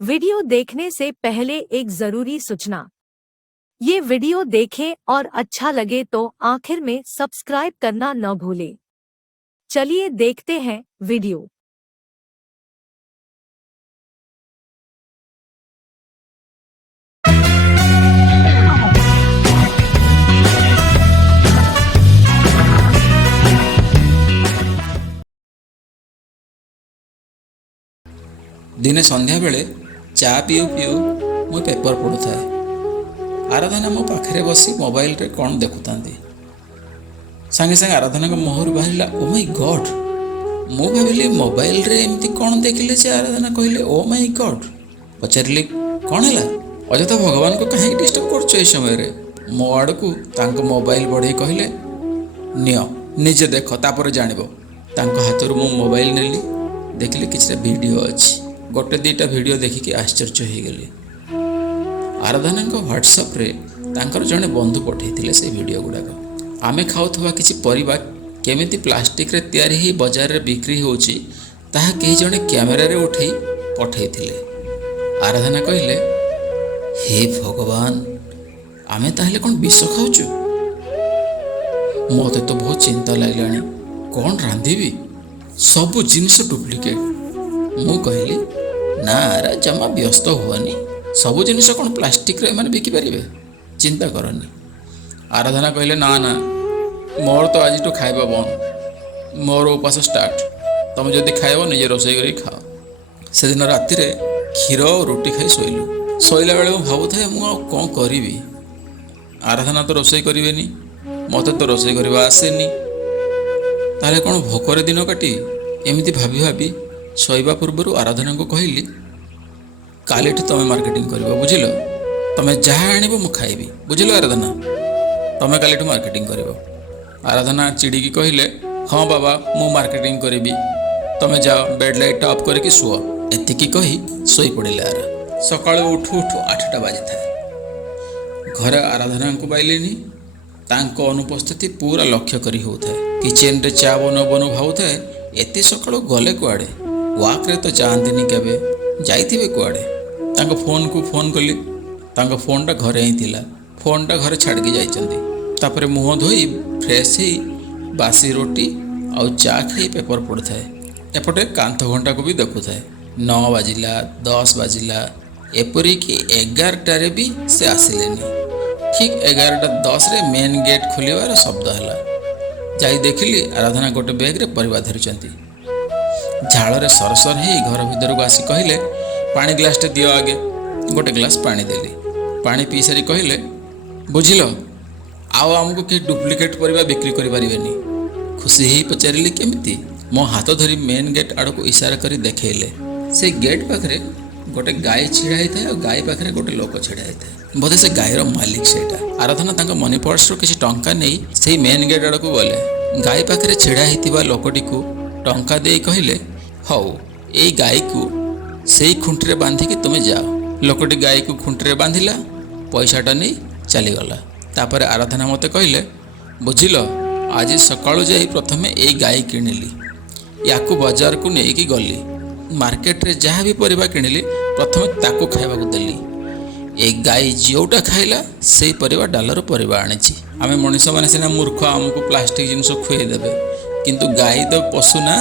Video देखने से पहले एक जरूरी सूचना। ये वीडियो देखें और अच्छा लगे तो आखिर में सब्सक्राइब करना न भूलें। चलिए देखते हैं वीडियो। दिने संध्या बेले चा पिऊ पिऊ मु पेपर पढ़ुए। आराधना मो पाखे बसी मोबाइल रे कौन देखुतांती। सांगे सांगे आराधना को मुहर बाहर ओ माय गॉड। मु भाविली मोबाइल रे एमती कौन देखिले जे आराधना कहले ओ माय गॉड। पचारिली कौन है अजथा भगवान को कहीं डिस्टर्ब कर समय रे। मो आड़ को तांको मोबाइल बढ़े कहले नियो निजे देख तापर जानिबो। तांको हाथरू मो मोबाइल नेली देखिले किछटा वीडियो अछि। गोटे दुईटा वीडियो देखिकी आश्चर्य हो गली। आराधना व्हाट्सएप रे तांकर जड़े बंधु पठे से वीडियो गुड़ाक आमे खाऊवा किसी परिबा केमिति प्लास्टिक रे तैयारी ही बाजार रे बिक्री होची ताहा कई जने कैमेरा रे उठे पठे। आराधना कहले हे भगवान आमे ताहले कौन विष खाऊचु। मते तो बहुत चिंता लगलानी कौन रांधिबी सबु जिनिस डुप्लिकेट। मु कहली ना रे जमा व्यस्त हुआनी सबु जिनिस कौन प्लास्टिक रे माने बिकी पारिबे चिंता करनी। आराधना कहले ना ना मोर तो आज तो खाइबा बंद मोर उपास स्टार्ट तुम जदि खाइब निजे रोषे कर खाओ। से दिन राति रे क्षीर और रुटी खाई शोलु। शोला बेले भावुए मु कौन करी। आराधना तो रोषे करेनि मते तो रोषे करवा आसेनी ताले कौन भोकर दिन काटी एमती भाभी भाभी शोवा पूर्व आराधना को कहली काली तुम मार्केटिंग कर बुझिल तुम जहाँ आण मु खाइबी बुझिल आराधना तुम काली मार्केटिंग कर। आराधना चिड़िकी कहले हाँ बाबा मु मार्केटिंग करी तुम जाओ बेड लाइट ऑफ करके शुओ। एतिकी कही शोई पड़े। सका उठू उठू 8टा बाजी था। घर आराधना को पाइलिनी तांको अनुपस्थिति पूरा लक्ष्य करी होता है। किचेन रे चा बनो बनो भावुए एते सका गले कुआड़े वाक रे तो जाती केवे जाइथिबे कुआड़े। तांको फोन को फोन कली तांको फोनटा घरे ही थिला। फोनटा घरे छाड़की जाइचंदी। तापरे मुँह धोई फ्रेश ही बासी रोटी आउ चा खाई पेपर पढ़ुए। एपटे कांथ घंटा को भी देखुए 9 बाजिला 10 बाजिला एपरिक 11टारे भी से आसिलेनी। ठीक 11:10 रे मेन गेट खोलिवार शब्द है। जाई देखिली आराधना गोटे बैग रे परिवा धरिचंती। झाड़ सरसर ही घर भीतर को आसी कहले पानी ग्लास टे दियो आगे। गोटे ग्लास पानी देली। पानी पी सारी कहले बुझिल आउ आमको कि डुप्लिकेट परिबा बिक्री करि परिबेनी। खुशी ही पचारिली केमिति। मो हाथ धरी मेन गेट आड़ को इशारा करी देखेले। से गेट पाखरे गोटे गाय छिड़ा होता है और गाय पाखरे गोटे लोक छिड़ा होता है। बोधे से गायर मालिक सेटा। आराधना तांका मनी पर्स रो किसी टंका नहीं से मेन गेट आड़ को गले। गाय पाखरे छिड़ा होता लोकटी को टंका दे कहले हौ ए गाय को से खुंटे बांधिकी तुम्हें जाओ। लोकटी गाय को खुंटे बांधिला पैसाटा नहीं चलीगला। तापर आराधना मते कहले बुझिल आज सकाळु जाई प्रथमे ए गाय किनिली याकू बाजार को नेकी गली। मार्केट रे जहाँ भी परिबा किनिली प्रथमे ताको खाइबाकू देली। ए गाय जोटा खाइला से परिबा डालर परिबा आनिछि। आमे मनीष माने सिना मूर्ख आमको प्लास्टिक जिनिस खुए देबे किंतु गाय तो पशु ना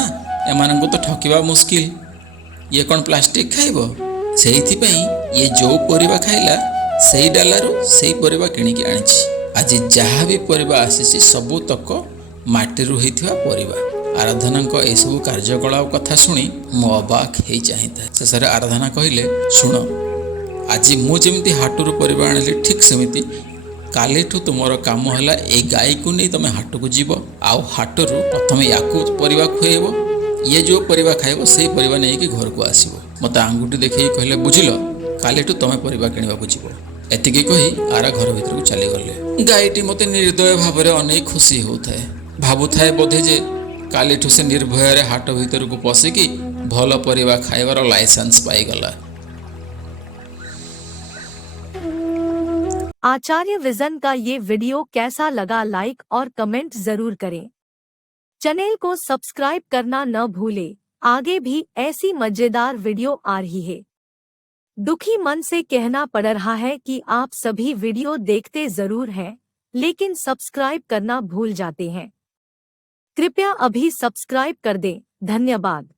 एमानंको तो ठकिबा मुश्किल। ये कौन प्लास्टिक खाइबो सेइथिपई ये जो परिबा खाइला सेई डालारू सेई परिबा किनिकी आनिछि। आज जहाँ भी परिबा आसीछि सबु तक माटीरू होइथिबा परिबा। आराधना को एसबू कार्यकलाप कथा शुणी मो अबाक हो चाहिए। शेष आराधना कहले शुण आज मुझे हाटरू परिबा आनिली ठीक सेमिति कालीठू तुमर काम है ए गाय को नहीं तुम हाट को जीव आउ हाटरू प्रथम याकू परिबा खुएब ये जो परिबा खाइब से परिबा नहीं कि घर को आसीबो। मते आंगुठी देखै कहले बुझिल कालीठू तुम परिबा किनिबा को जीव। एतिकी कही आरा घर भीतर को चली गले। गायटी मते निर्दय भाव में अनेक खुशी होता है। भावुए बोधे जे कालीठू से निर्भय हाट भीतर को पशिकी भल परिबा खाइबार लाइसेंस पाईगला। आचार्य विजन का ये वीडियो कैसा लगा लाइक और कमेंट जरूर करें। चैनल को सब्सक्राइब करना न भूलें। आगे भी ऐसी मजेदार वीडियो आ रही है। दुखी मन से कहना पड़ रहा है कि आप सभी वीडियो देखते जरूर हैं, लेकिन सब्सक्राइब करना भूल जाते हैं। कृपया अभी सब्सक्राइब कर दें। धन्यवाद।